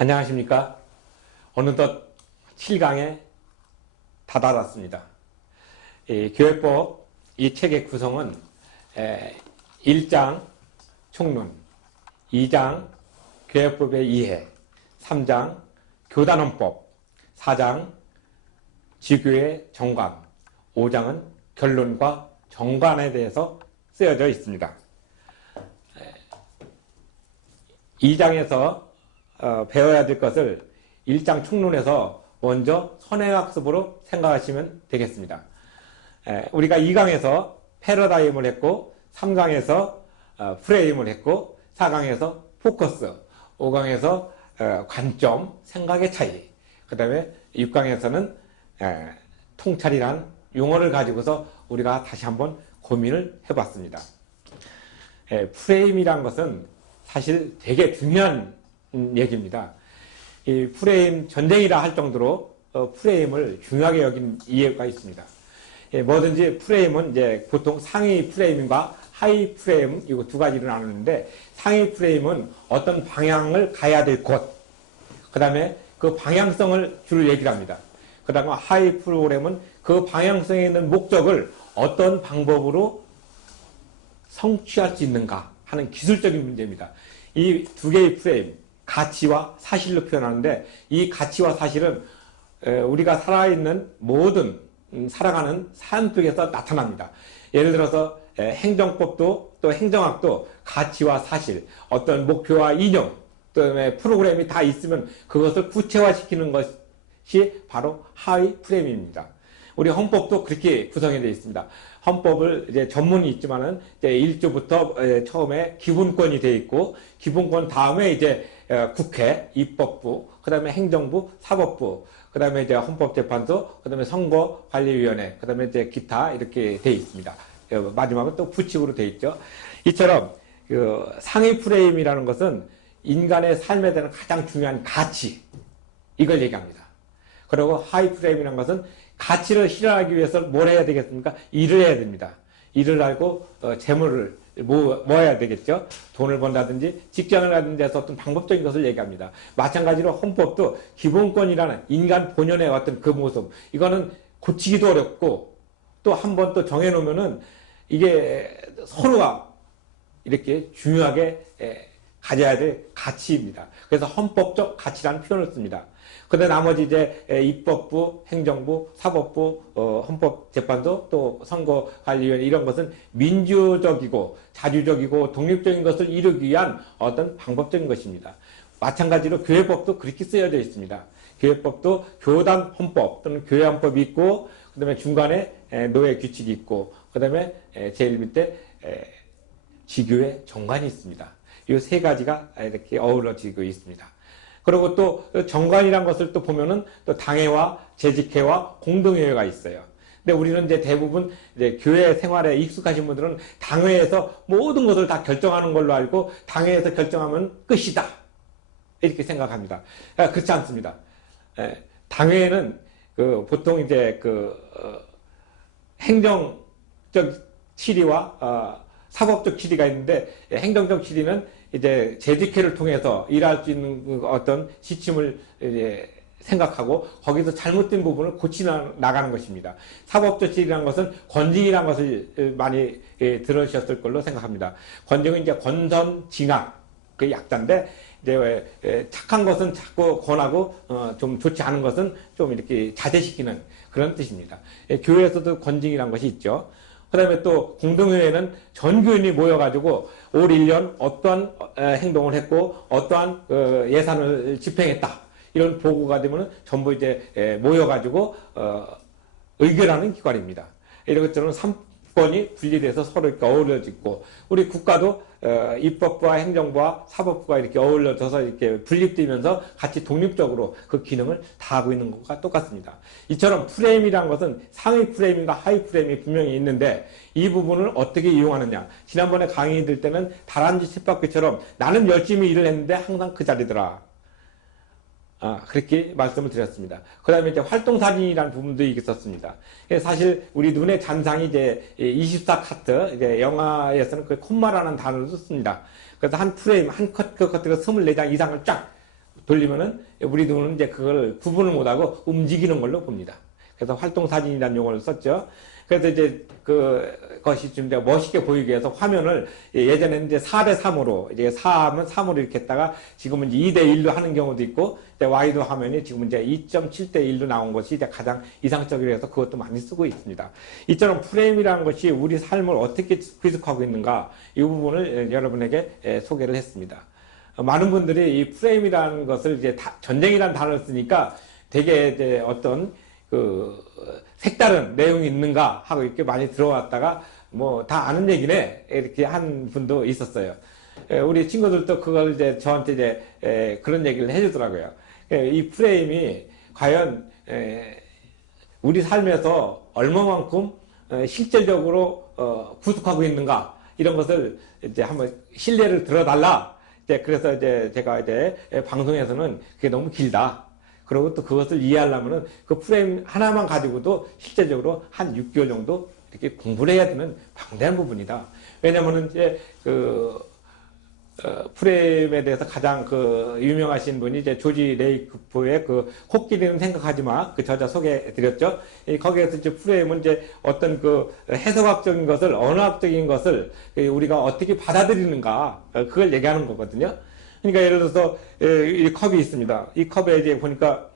안녕하십니까. 어느덧 7강에 다다랐습니다. 이 교회법 이 책의 구성은 1장 총론, 2장 교회법의 이해, 3장 교단원법, 4장 지교의 정관, 5장은 결론과 정관에 대해서 쓰여져 있습니다. 2장에서 배워야 될 것을 1장 총론에서 먼저 선행학습으로 생각하시면 되겠습니다. 우리가 2강에서 패러다임을 했고, 3강에서 프레임을 했고, 4강에서 포커스, 5강에서 관점, 생각의 차이, 그 다음에 6강에서는 통찰이란 용어를 가지고서 우리가 다시 한번 고민을 해봤습니다. 프레임이란 것은 사실 되게 중요한 얘기입니다. 이 프레임 전쟁이라 할 정도로 프레임을 중요하게 여긴 이유가 있습니다. 뭐든지 프레임은 이제 보통 상위 프레임과 하위 프레임 이거 두 가지로 나누는데, 상위 프레임은 어떤 방향을 가야 될 곳, 그 다음에 그 방향성을 주로 얘기를 합니다. 그 다음에 하위 프로그램은 그 방향성에 있는 목적을 어떤 방법으로 성취할 수 있는가 하는 기술적인 문제입니다. 이 두 개의 프레임, 가치와 사실로 표현하는데, 이 가치와 사실은 우리가 살아있는 모든 살아가는 삶 속에서 나타납니다. 예를 들어서 행정법도 또 행정학도 가치와 사실, 어떤 목표와 이념, 그다음에 프로그램이 다 있으면 그것을 구체화시키는 것이 바로 하위 프레임입니다. 우리 헌법도 그렇게 구성이 되어 있습니다. 헌법을 이제 전문이 있지만은 이제 1조부터 처음에 기본권이 되어 있고, 기본권 다음에 이제 국회, 입법부, 그 다음에 행정부, 사법부, 그 다음에 이제 헌법재판소, 그 다음에 선거관리위원회, 그 다음에 이제 기타 이렇게 되어 있습니다. 마지막은 또 부칙으로 되어 있죠. 이처럼 그 상위 프레임이라는 것은 인간의 삶에 대한 가장 중요한 가치, 이걸 얘기합니다. 그리고 하위 프레임이라는 것은 가치를 실현하기 위해서 뭘 해야 되겠습니까? 일을 해야 됩니다. 일을 하고 재물을 모아야 되겠죠. 돈을 번다든지 직장을 가든지 해서 어떤 방법적인 것을 얘기합니다. 마찬가지로 헌법도 기본권이라는 인간 본연의 어떤 그 모습, 이거는 고치기도 어렵고, 또 한 번 또 정해놓으면은 이게 서로가 이렇게 중요하게 가져야 될 가치입니다. 그래서 헌법적 가치라는 표현을 씁니다. 근데 나머지 이제 입법부, 행정부, 사법부, 헌법재판소, 또 선거관리위원회, 이런 것은 민주적이고 자주적이고 독립적인 것을 이루기 위한 어떤 방법적인 것입니다. 마찬가지로 교회법도 그렇게 쓰여져 있습니다. 교회법도 교단 헌법 또는 교회 헌법이 있고, 그 다음에 중간에 노예 규칙이 있고, 그 다음에 제일 밑에 지교의 정관이 있습니다. 이 세 가지가 이렇게 어우러지고 있습니다. 그리고 또 정관이란 것을 또 보면은 또 당회와 재직회와 공동회의가 있어요. 근데 우리는 이제 대부분 이제 교회 생활에 익숙하신 분들은 당회에서 모든 것을 다 결정하는 걸로 알고, 당회에서 결정하면 끝이다, 이렇게 생각합니다. 그렇지 않습니다. 당회에는 보통 이제 행정적 치리와 사법적 치리가 있는데, 행정적 치리는 이제 재직회를 통해서 일할 수 있는 어떤 시침을 이제 생각하고, 거기서 잘못된 부분을 고치 나가는 것입니다. 사법적 치리라는 것은 권징이라는 것을 많이 들으셨을 걸로 생각합니다. 권징은 이제 권선징악, 그 약자인데, 이제 착한 것은 자꾸 권하고 좀 좋지 않은 것은 좀 이렇게 자제시키는 그런 뜻입니다. 교회에서도 권징이라는 것이 있죠. 그 다음에 또 공동회의는 전 교인이 모여가지고 올 1년 어떠한 행동을 했고 어떠한 예산을 집행했다, 이런 보고가 되면 전부 이제 모여가지고 의결하는 기관입니다. 이런 것처럼 3권이 분리돼서 서로 이렇게 어우러지고, 우리 국가도 입법부와 행정부와 사법부가 이렇게 어울려져서 이렇게 분립되면서 같이 독립적으로 그 기능을 다하고 있는 것과 똑같습니다. 이처럼 프레임이라는 것은 상위 프레임과 하위 프레임이 분명히 있는데, 이 부분을 어떻게 이용하느냐. 지난번에 강의 들 때는 다람쥐 쳇바퀴처럼 나는 열심히 일을 했는데 항상 그 자리더라, 그렇게 말씀을 드렸습니다. 그 다음에 이제 활동사진이라는 부분도 있었습니다. 사실 우리 눈의 잔상이 이제 24카트, 이제 영화에서는 그 콤마라는 단어를 썼습니다. 그래서 한 프레임, 한 컷, 그 컷들을 24장 이상을 쫙 돌리면은 우리 눈은 이제 그걸 구분을 못하고 움직이는 걸로 봅니다. 그래서 활동사진이라는 용어를 썼죠. 그래서 이제 그것이 좀 멋있게 보이기 위해서 화면을 예전에는 이제 4대3으로, 이제 4하면 3으로 이렇게 했다가 지금은 이제 2대1로 하는 경우도 있고, 와이드 화면이 지금은 이제 2.7대1로 나온 것이 이제 가장 이상적이라 해서 그것도 많이 쓰고 있습니다. 이처럼 프레임이라는 것이 우리 삶을 어떻게 구축하고 있는가, 이 부분을 여러분에게 소개를 했습니다. 많은 분들이 이 프레임이라는 것을 이제 전쟁이라는 단어를 쓰니까 되게 이제 어떤 색다른 내용이 있는가 하고 이렇게 많이 들어왔다가 뭐 다 아는 얘기네 이렇게 한 분도 있었어요. 우리 친구들도 그걸 이제 저한테 이제 그런 얘기를 해주더라고요. 이 프레임이 과연 우리 삶에서 얼마만큼 실질적으로 구축하고 있는가 이런 것을 이제 한번 신뢰를 들어달라. 그래서 이제 제가 이제 방송에서는 그게 너무 길다. 그리고 또 그것을 이해하려면은 그 프레임 하나만 가지고도 실제적으로 한 6개월 정도 이렇게 공부를 해야 되는 방대한 부분이다. 왜냐면은 이제 프레임에 대해서 가장 유명하신 분이 이제 조지 레이크프의 코끼리는 생각하지 마. 그 저자 소개해 드렸죠. 거기에서 이제 프레임은 이제 어떤 해석학적인 것을, 언어학적인 것을 우리가 어떻게 받아들이는가, 그걸 얘기하는 거거든요. 그러니까 예를 들어서 이 컵이 있습니다. 이 컵에 이제 보니까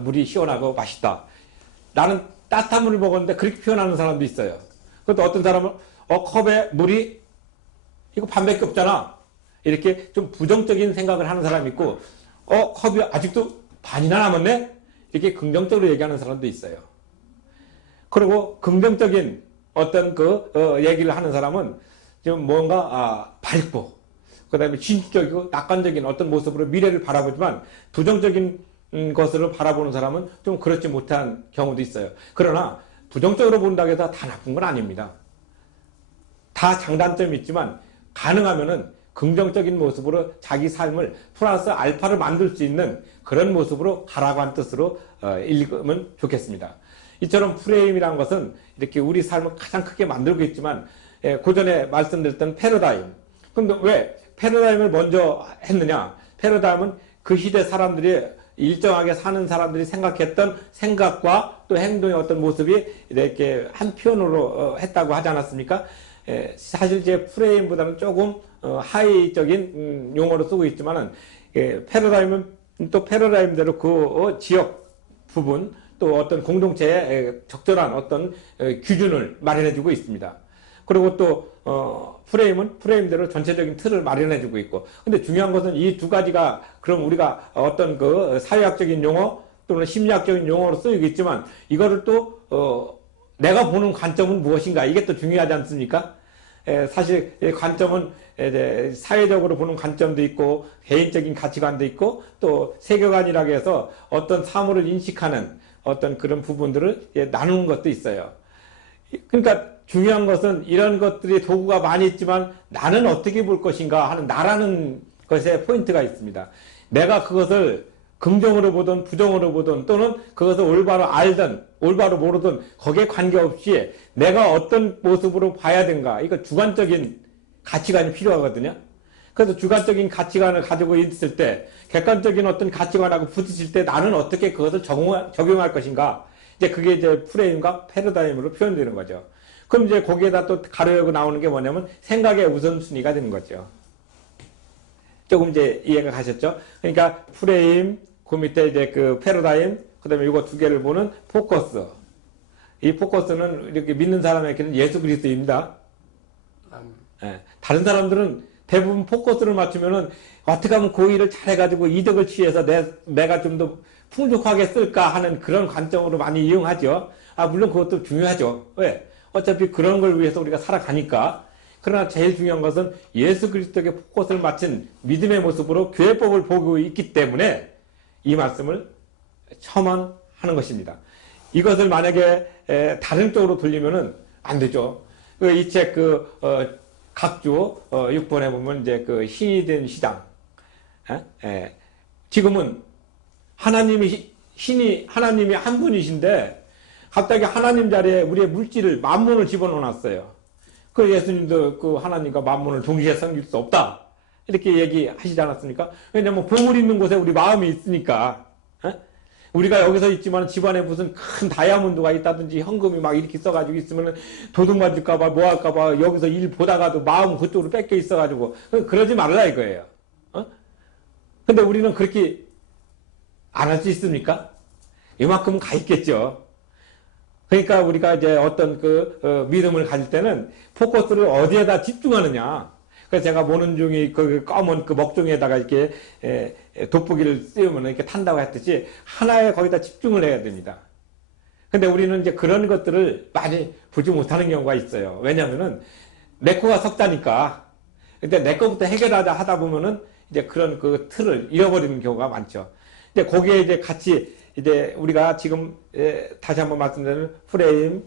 물이 시원하고 맛있다. 나는 따뜻한 물을 먹었는데 그렇게 표현하는 사람도 있어요. 그것도 어떤 사람은 컵에 물이 이거 반밖에 없잖아. 이렇게 좀 부정적인 생각을 하는 사람이 있고 컵이 아직도 반이나 남았네? 이렇게 긍정적으로 얘기하는 사람도 있어요. 그리고 긍정적인 어떤 얘기를 하는 사람은 좀 뭔가 밝고 그 다음에 진취적이고 낙관적인 어떤 모습으로 미래를 바라보지만 부정적인 것으로 바라보는 사람은 좀 그렇지 못한 경우도 있어요. 그러나 부정적으로 본다고 해서 다 나쁜 건 아닙니다. 다 장단점이 있지만 가능하면은 긍정적인 모습으로 자기 삶을 플러스 알파를 만들 수 있는 그런 모습으로 가라고 한 뜻으로 읽으면 좋겠습니다. 이처럼 프레임이라는 것은 이렇게 우리 삶을 가장 크게 만들고 있지만 고전에 말씀드렸던 패러다임. 근데 왜 패러다임을 먼저 했느냐? 패러다임은 그 시대 사람들이 일정하게 사는 사람들이 생각했던 생각과 또 행동의 어떤 모습이 이렇게 한 편으로 했다고 하지 않았습니까? 사실 제 프레임보다는 조금 하이적인 용어로 쓰고 있지만은 패러다임은 또 패러다임대로 그 지역 부분 또 어떤 공동체에 적절한 어떤 기준을 마련해주고 있습니다. 그리고 또 프레임은 프레임대로 전체적인 틀을 마련해주고 있고, 근데 중요한 것은 이 두 가지가 그럼 우리가 어떤 사회학적인 용어 또는 심리학적인 용어로 쓰이고 있지만 이거를 또 내가 보는 관점은 무엇인가, 이게 또 중요하지 않습니까? 사실 관점은 사회적으로 보는 관점도 있고 개인적인 가치관도 있고 또 세계관이라고 해서 어떤 사물을 인식하는 어떤 그런 부분들을 나누는 것도 있어요. 그러니까 중요한 것은 이런 것들이 도구가 많이 있지만 나는 어떻게 볼 것인가 하는 나라는 것에 포인트가 있습니다. 내가 그것을 긍정으로 보든 부정으로 보든 또는 그것을 올바로 알든 올바로 모르든 거기에 관계없이 내가 어떤 모습으로 봐야 되는가, 이거 주관적인 가치관이 필요하거든요. 그래서 주관적인 가치관을 가지고 있을 때 객관적인 어떤 가치관하고 부딪힐 때 나는 어떻게 그것을 적용할 것인가, 이제 그게 이제 프레임과 패러다임으로 표현되는 거죠. 그럼 이제 거기에다 또 가려고 나오는 게 뭐냐면 생각의 우선순위가 되는 거죠. 조금 이제 이해가 가셨죠? 그러니까 프레임, 그 밑에 이제 패러다임, 그 다음에 이거 두 개를 보는 포커스. 이 포커스는 이렇게 믿는 사람에게는 예수 그리스도입니다. 다른 사람들은 대부분 포커스를 맞추면은 어떻게 하면 그 일을 잘해가지고 이득을 취해서 내가 좀 더 풍족하게 쓸까 하는 그런 관점으로 많이 이용하죠. 물론 그것도 중요하죠. 왜? 어차피 그런 걸 위해서 우리가 살아가니까. 그러나 제일 중요한 것은 예수 그리스도에게 포커스를 맞춘 믿음의 모습으로 교회법을 보고 있기 때문에 이 말씀을 첨언하는 것입니다. 이것을 만약에 다른 쪽으로 돌리면은 안 되죠. 이 책 각주 6번에 보면 이제 신이 된 시장. 지금은 하나님이 한 분이신데 갑자기 하나님 자리에 우리의 물질을 만문을 집어넣어놨어요. 그 예수님도 그 하나님과 만문을 동시에 섬길 수 없다. 이렇게 얘기하시지 않았습니까? 왜냐면 보물 있는 곳에 우리 마음이 있으니까. 우리가 여기서 있지만 집안에 무슨 큰 다이아몬드가 있다든지 현금이 막 이렇게 있어가지고 있으면 도둑 맞을까봐 뭐 할까봐 여기서 일 보다가도 마음 그쪽으로 뺏겨 있어가지고 그러지 말라 이거예요. 근데 우리는 그렇게 안 할 수 있습니까? 이만큼은 가 있겠죠. 그러니까 우리가 이제 어떤 믿음을 가질 때는 포커스를 어디에다 집중하느냐. 그래서 제가 보는 중에 그 검은 그 먹종에다가 이렇게 돋보기를 씌우면 이렇게 탄다고 했듯이 하나에 거기다 집중을 해야 됩니다. 근데 우리는 이제 그런 것들을 많이 보지 못하는 경우가 있어요. 왜냐면은 내 거가 석자니까. 근데 내 거부터 해결하자 하다 보면은 이제 그런 그 틀을 잃어버리는 경우가 많죠. 근데 거기에 이제 같이 이제 우리가 지금 다시 한번 말씀드리는 프레임,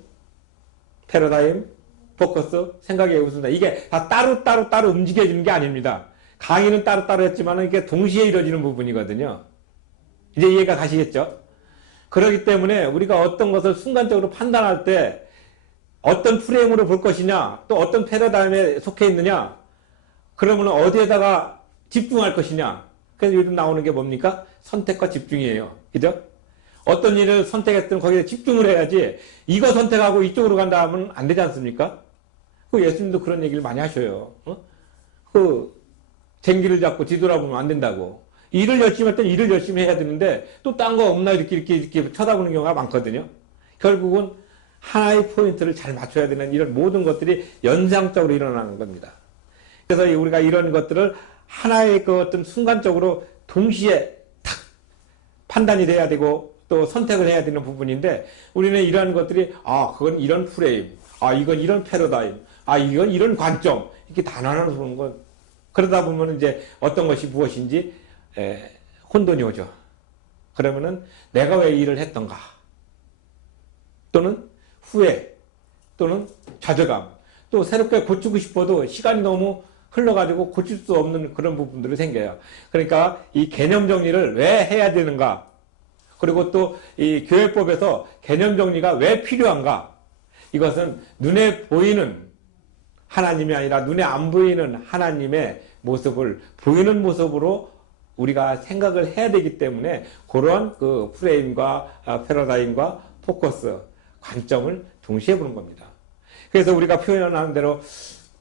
패러다임, 포커스, 생각의 우선다. 이게 다 따로 움직여지는 게 아닙니다. 강의는 따로 했지만 이게 동시에 이루어지는 부분이거든요. 이제 이해가 가시겠죠? 그렇기 때문에 우리가 어떤 것을 순간적으로 판단할 때 어떤 프레임으로 볼 것이냐, 또 어떤 패러다임에 속해 있느냐, 그러면 어디에다가 집중할 것이냐. 그래서 요즘 나오는 게 뭡니까? 선택과 집중이에요. 그죠? 어떤 일을 선택했든 거기에 집중을 해야지 이거 선택하고 이쪽으로 간다 하면 안 되지 않습니까? 그 예수님도 그런 얘기를 많이 하셔요. 그 쟁기를 잡고 뒤돌아보면 안 된다고. 일을 열심히 할 때는 일을 열심히 해야 되는데 또 딴 거 없나 이렇게 쳐다보는 경우가 많거든요. 결국은 하나의 포인트를 잘 맞춰야 되는 이런 모든 것들이 연상적으로 일어나는 겁니다. 그래서 우리가 이런 것들을 하나의 그 어떤 순간적으로 동시에 탁 판단이 돼야 되고 또 선택을 해야 되는 부분인데 우리는 이러한 것들이 그건 이런 프레임, 이건 이런 패러다임, 이건 이런 관점 이렇게 다 나눠서 보는 건 그러다 보면 이제 어떤 것이 무엇인지 혼돈이 오죠. 그러면은 내가 왜 일을 했던가 또는 후회 또는 좌절감 또 새롭게 고치고 싶어도 시간이 너무 흘러가지고 고칠 수 없는 그런 부분들이 생겨요. 그러니까 이 개념 정리를 왜 해야 되는가 그리고 또 이 교회법에서 개념 정리가 왜 필요한가 이것은 눈에 보이는 하나님이 아니라 눈에 안 보이는 하나님의 모습을 보이는 모습으로 우리가 생각을 해야 되기 때문에 그러한 그 프레임과 패러다임과 포커스 관점을 동시에 보는 겁니다. 그래서 우리가 표현하는 대로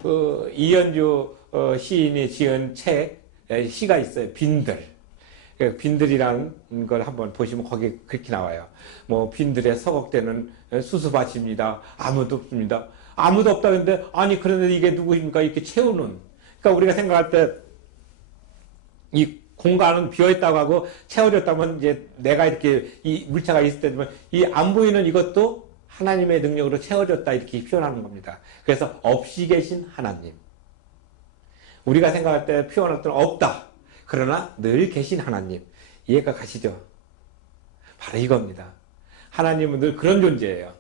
그 이현주 시인이 지은 책 시가 있어요. 빈들. 빈들이라는 걸 한번 보시면 거기 그렇게 나와요. 뭐 빈들에 서걱대는 수수밭입니다. 아무도 없습니다. 아무도 없다 그랬는데 아니 그런데 이게 누구입니까? 이렇게 채우는. 그러니까 우리가 생각할 때 이 공간은 비어있다고 하고 채워졌다면 이제 내가 이렇게 이 물체가 있을 때면 이 안 보이는 이것도 하나님의 능력으로 채워졌다 이렇게 표현하는 겁니다. 그래서 없이 계신 하나님. 우리가 생각할 때 표현할 때는 없다. 그러나 늘 계신 하나님. 이해가 가시죠? 바로 이겁니다. 하나님은 늘 그런 존재예요.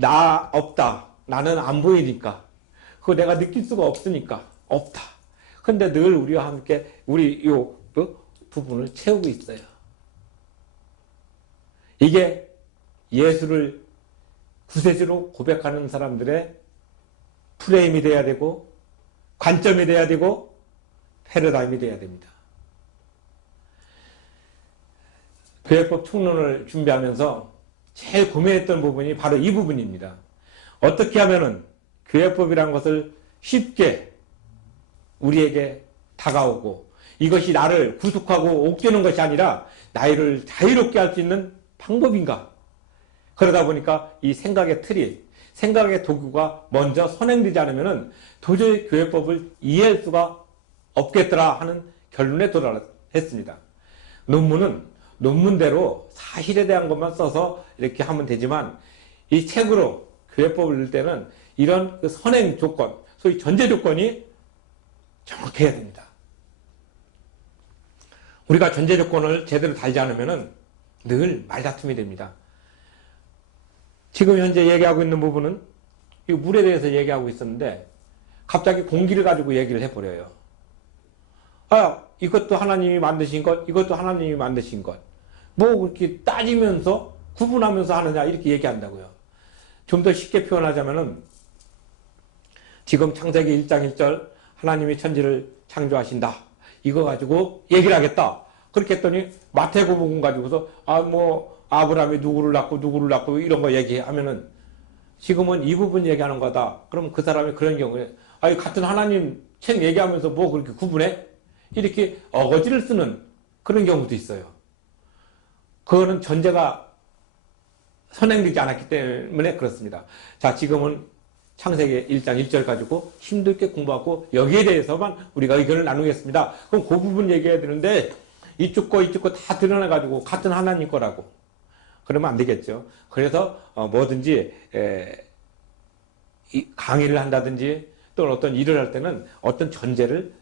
나 없다. 나는 안 보이니까. 그거 내가 느낄 수가 없으니까. 없다. 근데 늘 우리와 함께 우리 요 부분을 채우고 있어요. 이게 예수를 구세주로 고백하는 사람들의 프레임이 돼야 되고 관점이 돼야 되고 패러다임이 돼야 됩니다. 교회법 총론을 준비하면서 제일 고민했던 부분이 바로 이 부분입니다. 어떻게 하면은 교회법이라는 것을 쉽게 우리에게 다가오고 이것이 나를 구속하고 옥죄는 것이 아니라 나를 자유롭게 할 수 있는 방법인가? 그러다 보니까 이 생각의 틀이, 생각의 도구가 먼저 선행되지 않으면 도저히 교회법을 이해할 수가 없겠더라 하는 결론에 도달했습니다. 논문은 논문대로 사실에 대한 것만 써서 이렇게 하면 되지만 이 책으로 교회법을 읽을 때는 이런 그 선행 조건, 소위 전제 조건이 정확해야 됩니다. 우리가 전제 조건을 제대로 달지 않으면 늘 말다툼이 됩니다. 지금 현재 얘기하고 있는 부분은 이 물에 대해서 얘기하고 있었는데 갑자기 공기를 가지고 얘기를 해버려요. 이것도 하나님이 만드신 것, 이것도 하나님이 만드신 것. 뭐 그렇게 따지면서 구분하면서 하느냐 이렇게 얘기한다고요. 좀 더 쉽게 표현하자면은 지금 창세기 1장 1절 하나님이 천지를 창조하신다. 이거 가지고 얘기를 하겠다. 그렇게 했더니 마태복음 가지고서 아브라함이 누구를 낳고 이런 거 얘기하면은 지금은 이 부분 얘기하는 거다. 그럼 그 사람이 그런 경우에 같은 하나님 책 얘기하면서 뭐 그렇게 구분해? 이렇게 어거지를 쓰는 그런 경우도 있어요. 그거는 전제가 선행되지 않았기 때문에 그렇습니다. 자, 지금은 창세기 1장 1절 가지고 힘들게 공부하고 여기에 대해서만 우리가 의견을 나누겠습니다. 그럼 그 부분 얘기해야 되는데 이쪽 거 다 드러나가지고 같은 하나님 거라고 그러면 안 되겠죠. 그래서 뭐든지 강의를 한다든지 또는 어떤 일을 할 때는 어떤 전제를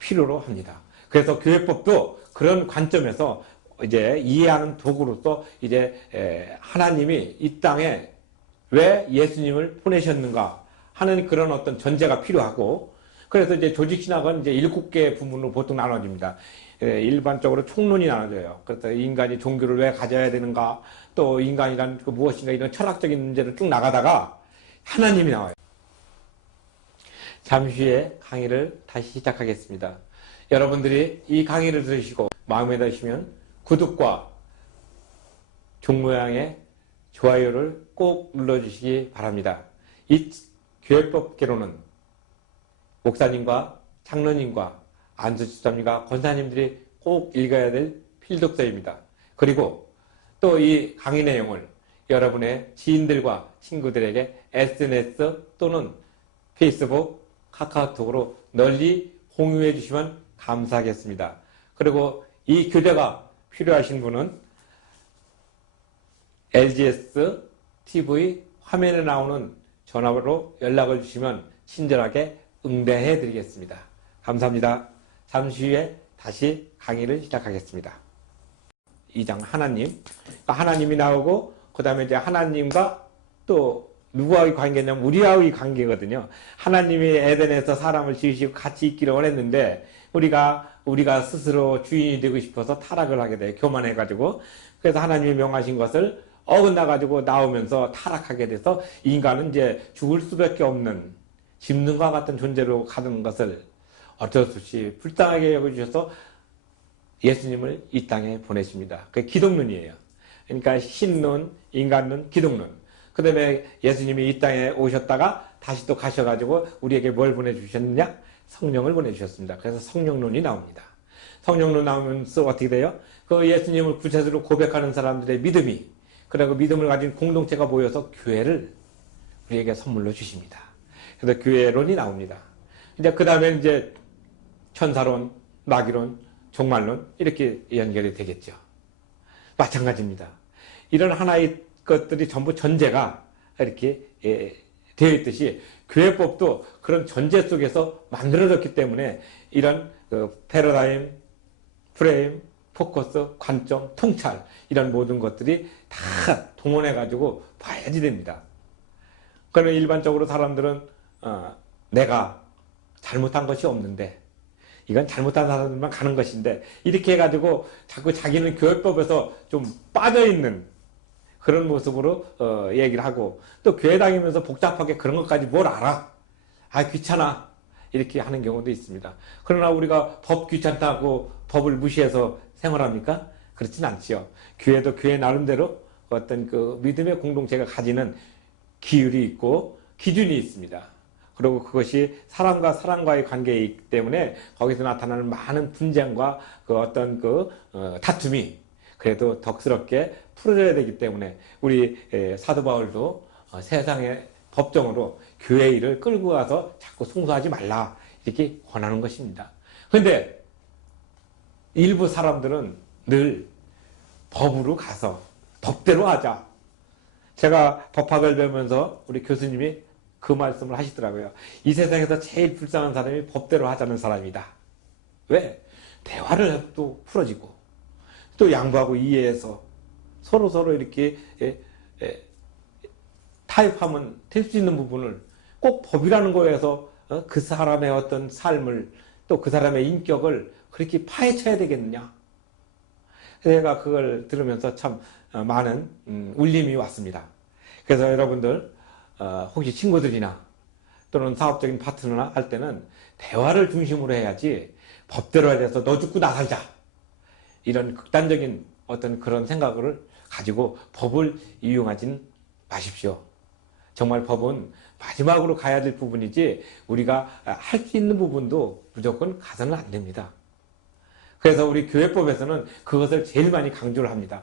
필요로 합니다. 그래서 교회법도 그런 관점에서 이제 이해하는 도구로서 이제 하나님이 이 땅에 왜 예수님을 보내셨는가 하는 그런 어떤 전제가 필요하고, 그래서 이제 조직신학은 이제 7개의 부분으로 보통 나눠집니다. 일반적으로 총론이 나눠져요. 그래서 인간이 종교를 왜 가져야 되는가, 또 인간이란 그 무엇인가, 이런 철학적인 문제를 쭉 나가다가 하나님이 나와요. 잠시 후에 강의를 다시 시작하겠습니다. 여러분들이 이 강의를 들으시고 마음에 드시면 구독과 종 모양의 좋아요를 꼭 눌러주시기 바랍니다. 이 교회법개론은 목사님과 장로님과 안수집사님과 권사님들이 꼭 읽어야 될 필독서입니다. 그리고 또 이 강의 내용을 여러분의 지인들과 친구들에게 SNS 또는 페이스북, 카카오톡으로 널리 공유해 주시면 감사하겠습니다. 그리고 이 교재가 필요하신 분은 LGS TV 화면에 나오는 전화로 연락을 주시면 친절하게 응대해 드리겠습니다. 감사합니다. 잠시 후에 다시 강의를 시작하겠습니다. 2장 하나님. 하나님이 나오고 그 다음에 이제 하나님과 또 누구와의 관계냐면 우리와의 관계거든요. 하나님이 에덴에서 사람을 지으시고 같이 있기를 원했는데 우리가 스스로 주인이 되고 싶어서 타락을 하게 돼요. 교만해가지고. 그래서 하나님이 명하신 것을 어긋나가지고 나오면서 타락하게 돼서 인간은 이제 죽을 수밖에 없는 짐승과 같은 존재로 가는 것을 어쩔 수 없이 불쌍하게 여겨주셔서 예수님을 이 땅에 보내십니다. 그게 기독론이에요. 그러니까 신론, 인간론, 기독론. 그 다음에 예수님이 이 땅에 오셨다가 다시 또 가셔가지고 우리에게 뭘 보내주셨느냐? 성령을 보내주셨습니다. 그래서 성령론이 나옵니다. 성령론 나오면서 어떻게 돼요? 그 예수님을 구체적으로 고백하는 사람들의 믿음이, 그리고 믿음을 가진 공동체가 모여서 교회를 우리에게 선물로 주십니다. 그래서 교회론이 나옵니다. 이제 그 다음에 이제 천사론, 마귀론, 종말론 이렇게 연결이 되겠죠. 마찬가지입니다. 이런 하나의 것들이 전부 전제가 이렇게 되어 있듯이 교회법도 그런 전제 속에서 만들어졌기 때문에 이런 패러다임, 프레임, 포커스, 관점, 통찰 이런 모든 것들이 다 동원해가지고 봐야지 됩니다. 그러면 일반적으로 사람들은 내가 잘못한 것이 없는데 이건 잘못한 사람들만 가는 것인데 이렇게 해가지고 자꾸 자기는 교회법에서 좀 빠져있는 그런 모습으로 얘기를 하고, 또 교회 다니면서 복잡하게 그런 것까지 뭘 알아? 귀찮아. 이렇게 하는 경우도 있습니다. 그러나 우리가 법 귀찮다고 법을 무시해서 생활합니까? 그렇진 않지요. 교회도 교회 나름대로 어떤 그 믿음의 공동체가 가지는 기율이 있고 기준이 있습니다. 그리고 그것이 사람과 사람과의 관계이기 때문에 거기서 나타나는 많은 분쟁과 그 어떤 다툼이 그래도 덕스럽게 풀어져야 되기 때문에 우리 사도 바울도 세상의 법정으로 교회 일을 끌고 가서 자꾸 송수하지 말라 이렇게 권하는 것입니다. 그런데 일부 사람들은 늘 법으로 가서 법대로 하자. 제가 법학을 배우면서 우리 교수님이 그 말씀을 하시더라고요. 이 세상에서 제일 불쌍한 사람이 법대로 하자는 사람이다. 왜? 대화를 해도 풀어지고 또 양보하고 이해해서 서로 이렇게 타협하면 될 수 있는 부분을 꼭 법이라는 거에서 그 사람의 어떤 삶을 또 그 사람의 인격을 그렇게 파헤쳐야 되겠느냐. 제가 그걸 들으면서 참 많은 울림이 왔습니다. 그래서 여러분들 혹시 친구들이나 또는 사업적인 파트너나 할 때는 대화를 중심으로 해야지 법대로 해서 너 죽고 나 살자 이런 극단적인 어떤 그런 생각을 가지고 법을 이용하진 마십시오. 정말 법은 마지막으로 가야 될 부분이지 우리가 할 수 있는 부분도 무조건 가서는 안 됩니다. 그래서 우리 교회법에서는 그것을 제일 많이 강조를 합니다.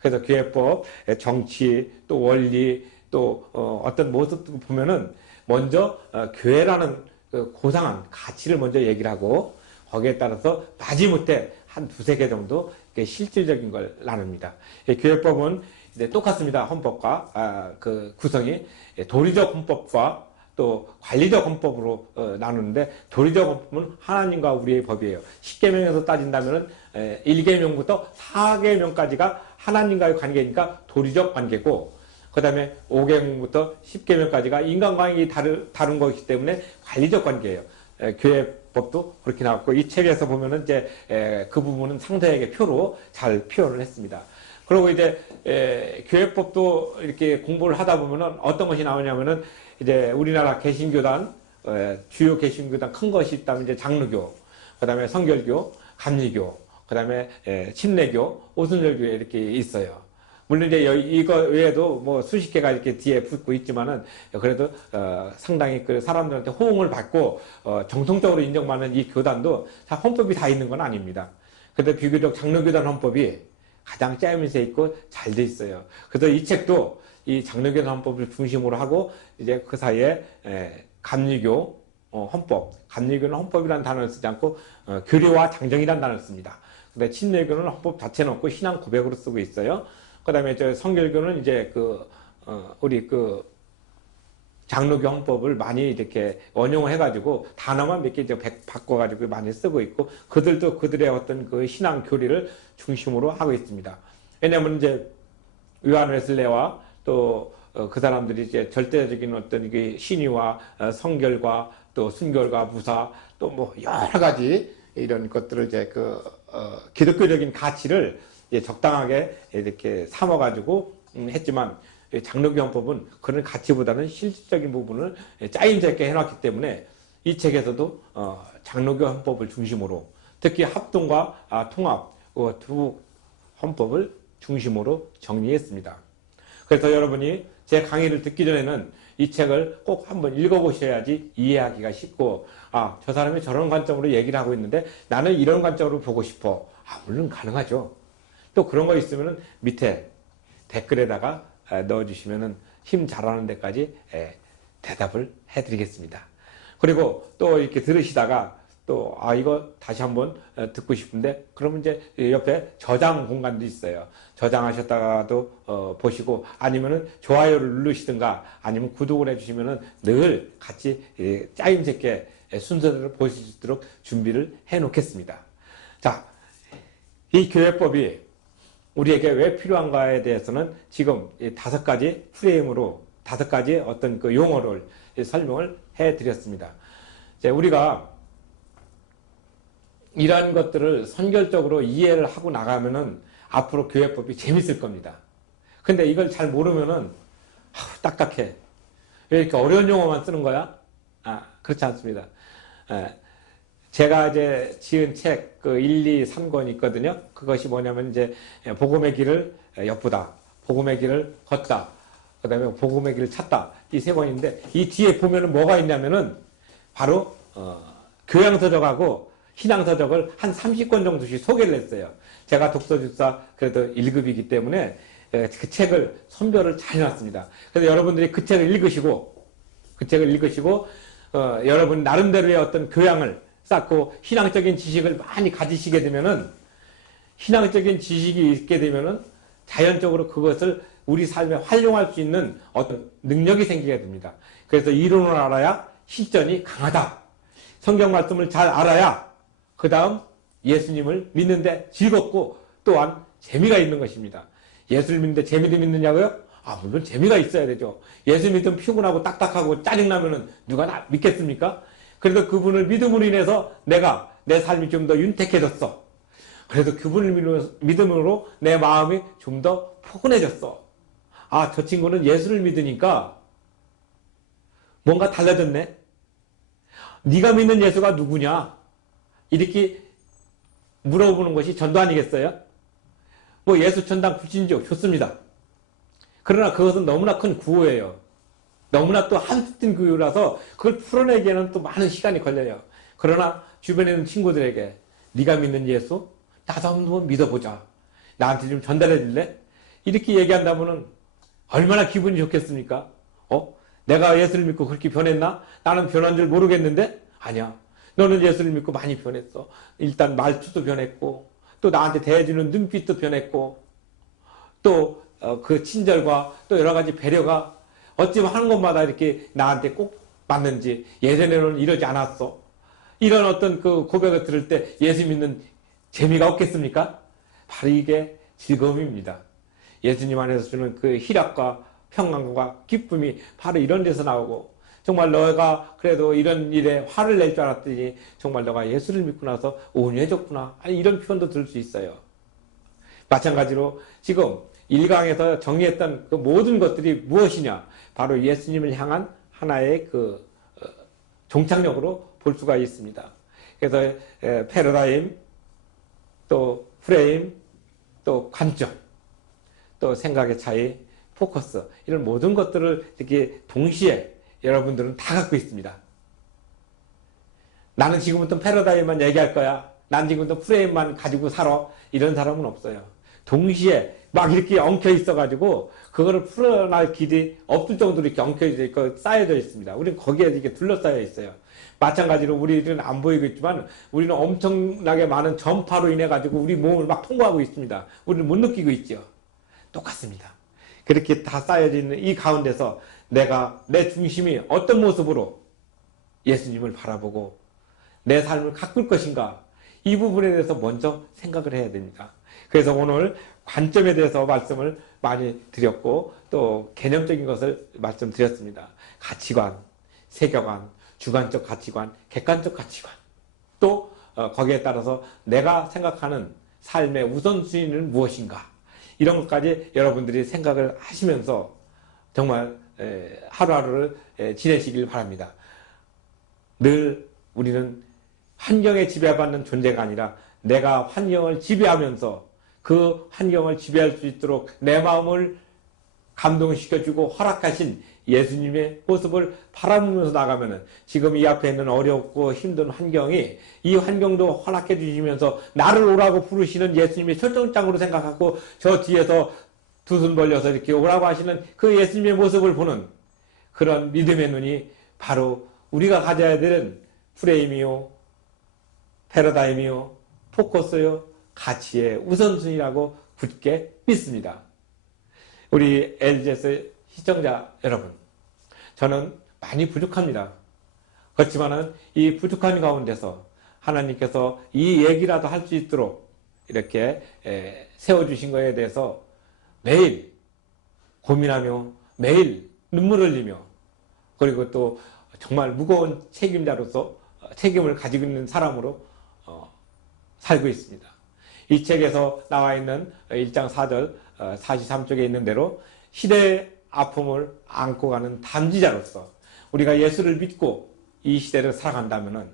그래서 교회법, 정치, 또 원리, 또 어떤 모습도 보면은 먼저 교회라는 그 고상한 가치를 먼저 얘기를 하고 거기에 따라서 마지못해 한 두세 개 정도 실질적인 걸 나눕니다. 교회법은 이제 똑같습니다. 헌법과 그 구성이 도리적 헌법과 또 관리적 헌법으로 나누는데, 도리적 헌법은 하나님과 우리의 법이에요. 10계명에서 따진다면 1계명부터 4계명까지가 하나님과의 관계니까 도리적 관계고, 그 다음에 5계명부터 10계명까지가 인간관계가 다른 것이기 때문에 관리적 관계예요. 교회법도 그렇게 나왔고, 이 책에서 보면은 이제 그 부분은 상세하게 표로 잘 표현을 했습니다. 그리고 이제 교회법도 이렇게 공부를 하다 보면은 어떤 것이 나오냐면은, 이제 우리나라 개신교단, 주요 개신교단 큰 것이 있다면 이제 장로교, 그 다음에 성결교, 감리교, 그 다음에 침례교, 오순절교 이렇게 있어요. 물론 이제 이거 외에도 뭐 수십 개가 이렇게 뒤에 붙고 있지만은, 그래도 상당히 그 사람들한테 호응을 받고 정통적으로 인정받는 이 교단도 다 헌법이 다 있는 건 아닙니다. 근데 비교적 장로교단 헌법이 가장 짜임새 있고 잘 돼 있어요. 그래서 이 책도 이 장로교단 헌법을 중심으로 하고, 이제 그 사이에 감리교 헌법, 감리교는 헌법이라는 단어를 쓰지 않고 교리와 장정이라는 단어를 씁니다. 근데 침례교는 헌법 자체는 없고 신앙 고백으로 쓰고 있어요. 그 다음에 저 성결교는 이제 우리 장로교 헌법을 많이 이렇게 원용을 해가지고 단어만 몇 개 바꿔가지고 많이 쓰고 있고, 그들도 그들의 어떤 그 신앙 교리를 중심으로 하고 있습니다. 왜냐하면 이제 요한 웨슬레와 또 그 사람들이 이제 절대적인 어떤 신의와 성결과 또 순결과 무사 또 뭐 여러 가지 이런 것들을 이제 기독교적인 가치를 이제 적당하게 이렇게 삼아가지고 했지만, 장로교 헌법은 그런 가치보다는 실질적인 부분을 짜임새 있게 해놨기 때문에 이 책에서도 장로교 헌법을 중심으로, 특히 합동과 통합 두 헌법을 중심으로 정리했습니다. 그래서 여러분이 제 강의를 듣기 전에는 이 책을 꼭 한번 읽어보셔야지 이해하기가 쉽고, 저 사람이 저런 관점으로 얘기를 하고 있는데 나는 이런 관점으로 보고 싶어. 물론 가능하죠. 또 그런 거 있으면 밑에 댓글에다가 넣어주시면 힘 잘하는 데까지 대답을 해드리겠습니다. 그리고 또 이렇게 들으시다가 또 이거 다시 한번 듣고 싶은데, 그러면 이제 옆에 저장 공간도 있어요. 저장하셨다가도 보시고, 아니면은 좋아요를 누르시든가 아니면 구독을 해주시면은 늘 같이 짜임새 있게 순서대로 보실 수 있도록 준비를 해 놓겠습니다. 자, 이 교회법이 우리에게 왜 필요한가에 대해서는 지금 5가지 프레임으로 5가지 어떤 그 용어를 설명을 해 드렸습니다. 우리가 이러한 것들을 선결적으로 이해를 하고 나가면은 앞으로 교회법이 재밌을 겁니다. 근데 이걸 잘 모르면은 딱딱해. 왜 이렇게 어려운 용어만 쓰는 거야? 그렇지 않습니다. 제가 이제 지은 책 1, 2, 3권 있거든요. 그것이 뭐냐면 이제 복음의 길을 엿보다, 복음의 길을 걷다, 그 다음에 복음의 길을 찾다, 이 3권인데, 이 뒤에 보면은 뭐가 있냐면은 바로 교양서적하고 신앙서적을 한 30권 정도씩 소개를 했어요. 제가 독서집사 그래도 1급이기 때문에 그 책을 선별을 잘 해놨습니다. 그래서 여러분들이 그 책을 읽으시고 여러분 나름대로의 어떤 교양을 쌓고 신앙적인 지식을 많이 가지시게 되면은, 신앙적인 지식이 있게 되면은 자연적으로 그것을 우리 삶에 활용할 수 있는 어떤 능력이 생기게 됩니다. 그래서 이론을 알아야 실전이 강하다. 성경 말씀을 잘 알아야 그 다음 예수님을 믿는데 즐겁고 또한 재미가 있는 것입니다. 예수를 믿는데 재미도 믿느냐고요? 물론 재미가 있어야 되죠. 예수 믿으면 피곤하고 딱딱하고 짜증나면은 누가 믿겠습니까? 그래서 그분을 믿음으로 인해서 내 삶이 좀 더 윤택해졌어. 그래서 그분을 믿음으로 내 마음이 좀 더 포근해졌어. 저 친구는 예수를 믿으니까 뭔가 달라졌네? 네가 믿는 예수가 누구냐? 이렇게 물어보는 것이 전도 아니겠어요? 뭐 예수 천당 불신족 좋습니다. 그러나 그것은 너무나 큰 구호예요. 너무나 또 한뜻인 구호라서 그걸 풀어내기에는 또 많은 시간이 걸려요. 그러나 주변에 있는 친구들에게 네가 믿는 예수? 나도 한번 믿어보자. 나한테 좀 전달해 줄래? 이렇게 얘기한다면은 얼마나 기분이 좋겠습니까? 내가 예수를 믿고 그렇게 변했나? 나는 변한 줄 모르겠는데? 아니야. 너는 예수를 믿고 많이 변했어. 일단 말투도 변했고, 또 나한테 대해주는 눈빛도 변했고, 또 그 친절과 또 여러 가지 배려가 어찌면 하는 것마다 이렇게 나한테 꼭 맞는지, 예전에는 이러지 않았어. 이런 어떤 그 고백을 들을 때 예수 믿는 재미가 없겠습니까? 바로 이게 즐거움입니다. 예수님 안에서 주는 그 희락과 평강과 기쁨이 바로 이런 데서 나오고, 정말 너가 그래도 이런 일에 화를 낼 줄 알았더니 정말 너가 예수를 믿고 나서 온유해졌구나. 아니 이런 표현도 들을 수 있어요. 마찬가지로 지금 1강에서 정리했던 그 모든 것들이 무엇이냐? 바로 예수님을 향한 하나의 그 종착역으로 볼 수가 있습니다. 그래서 패러다임, 또 프레임, 또 관점, 또 생각의 차이, 포커스, 이런 모든 것들을 이렇게 동시에 여러분들은 다 갖고 있습니다. 나는 지금부터 패러다임만 얘기할 거야. 난 지금부터 프레임만 가지고 살아. 이런 사람은 없어요. 동시에 막 이렇게 엉켜 있어가지고 그거를 풀어날 길이 없을 정도로 이렇게 엉켜져 있고 쌓여져 있습니다. 우리는 거기에 이렇게 둘러싸여 있어요. 마찬가지로 우리들은 안 보이고 있지만 우리는 엄청나게 많은 전파로 인해 가지고 우리 몸을 막 통과하고 있습니다. 우리는 못 느끼고 있죠. 똑같습니다. 그렇게 다 쌓여져 있는 이 가운데서 내가 내 중심이 어떤 모습으로 예수님을 바라보고 내 삶을 가꿀 것인가, 이 부분에 대해서 먼저 생각을 해야 됩니다. 그래서 오늘 관점에 대해서 말씀을 많이 드렸고 또 개념적인 것을 말씀드렸습니다. 가치관, 세계관, 주관적 가치관, 객관적 가치관, 또 거기에 따라서 내가 생각하는 삶의 우선순위는 무엇인가, 이런 것까지 여러분들이 생각을 하시면서 정말 하루하루를 지내시길 바랍니다. 늘 우리는 환경에 지배받는 존재가 아니라 내가 환경을 지배하면서 그 환경을 지배할 수 있도록 내 마음을 감동시켜주고 허락하신 예수님의 모습을 바라보면서 나가면은 지금 이 앞에 있는 어렵고 힘든 환경이 이 환경도 허락해 주시면서 나를 오라고 부르시는 예수님의 초청장으로 생각하고 저 뒤에서 두 손 벌려서 이렇게 오라고 하시는 그 예수님의 모습을 보는 그런 믿음의 눈이 바로 우리가 가져야 되는 프레임이요, 패러다임이요, 포커스요, 가치의 우선순위라고 굳게 믿습니다. 우리 LGS 시청자 여러분, 저는 많이 부족합니다. 그렇지만은 이 부족함 가운데서 하나님께서 이 얘기라도 할 수 있도록 이렇게 세워주신 것에 대해서 매일 고민하며 매일 눈물 흘리며 그리고 또 정말 무거운 책임자로서 책임을 가지고 있는 사람으로 살고 있습니다. 이 책에서 나와 있는 1장 4절 43쪽에 있는 대로 시대의 아픔을 안고 가는 담지자로서 우리가 예수를 믿고 이 시대를 살아간다면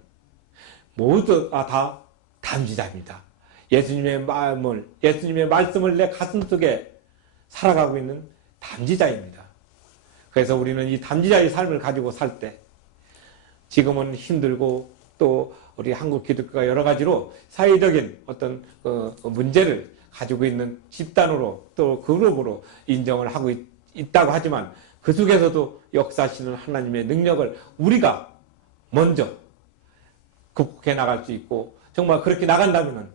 모두가 다 담지자입니다. 예수님의 마음을, 예수님의 말씀을 내 가슴 속에 살아가고 있는 담지자입니다. 그래서 우리는 이 담지자의 삶을 가지고 살 때 지금은 힘들고 또 우리 한국 기독교가 여러 가지로 사회적인 어떤 문제를 가지고 있는 집단으로 또 그룹으로 인정을 하고 있다고 하지만 그 속에서도 역사하시는 하나님의 능력을 우리가 먼저 극복해 나갈 수 있고 정말 그렇게 나간다면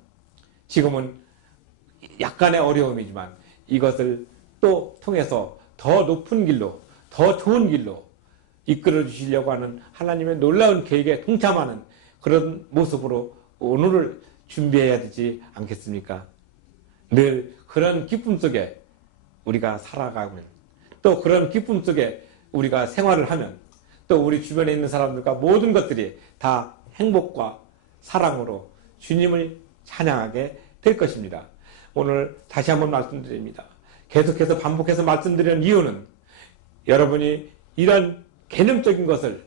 지금은 약간의 어려움이지만 이것을 또 통해서 더 높은 길로 더 좋은 길로 이끌어 주시려고 하는 하나님의 놀라운 계획에 동참하는 그런 모습으로 오늘을 준비해야 되지 않겠습니까? 늘 그런 기쁨 속에 우리가 살아가면 또 그런 기쁨 속에 우리가 생활을 하면 또 우리 주변에 있는 사람들과 모든 것들이 다 행복과 사랑으로 주님을 찬양하게 될 것입니다. 오늘 다시 한번 말씀드립니다. 계속해서 반복해서 말씀드리는 이유는 여러분이 이런 개념적인 것을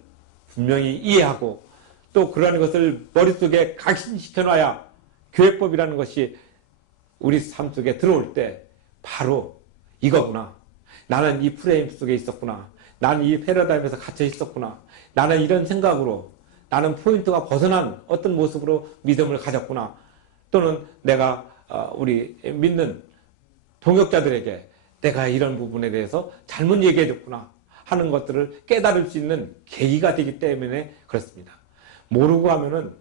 분명히 이해하고 또 그러한 것을 머릿속에 각인시켜놔야 교회법이라는 것이 우리 삶 속에 들어올 때 바로 이거구나. 나는 이 프레임 속에 있었구나. 나는 이 패러다임에서 갇혀 있었구나. 나는 이런 생각으로, 나는 포인트가 벗어난 어떤 모습으로 믿음을 가졌구나. 또는 내가 우리 믿는 동역자들에게 내가 이런 부분에 대해서 잘못 얘기해줬구나 하는 것들을 깨달을 수 있는 계기가 되기 때문에 그렇습니다. 모르고 하면은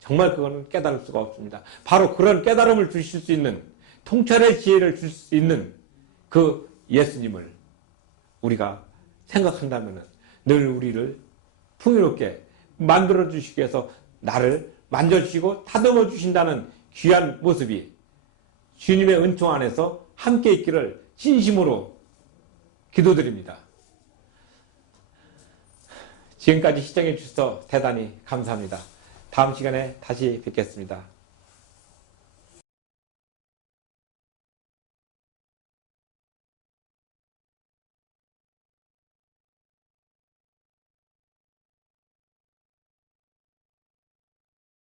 정말 그거는 깨달을 수가 없습니다. 바로 그런 깨달음을 주실 수 있는, 통찰의 지혜를 줄 수 있는 그 예수님을 우리가 생각한다면은 늘 우리를 풍요롭게 만들어 주시기 위해서 나를 만져주시고 다듬어 주신다는 귀한 모습이 주님의 은총 안에서 함께 있기를 진심으로 기도드립니다. 지금까지 시청해 주셔서 대단히 감사합니다. 다음 시간에 다시 뵙겠습니다.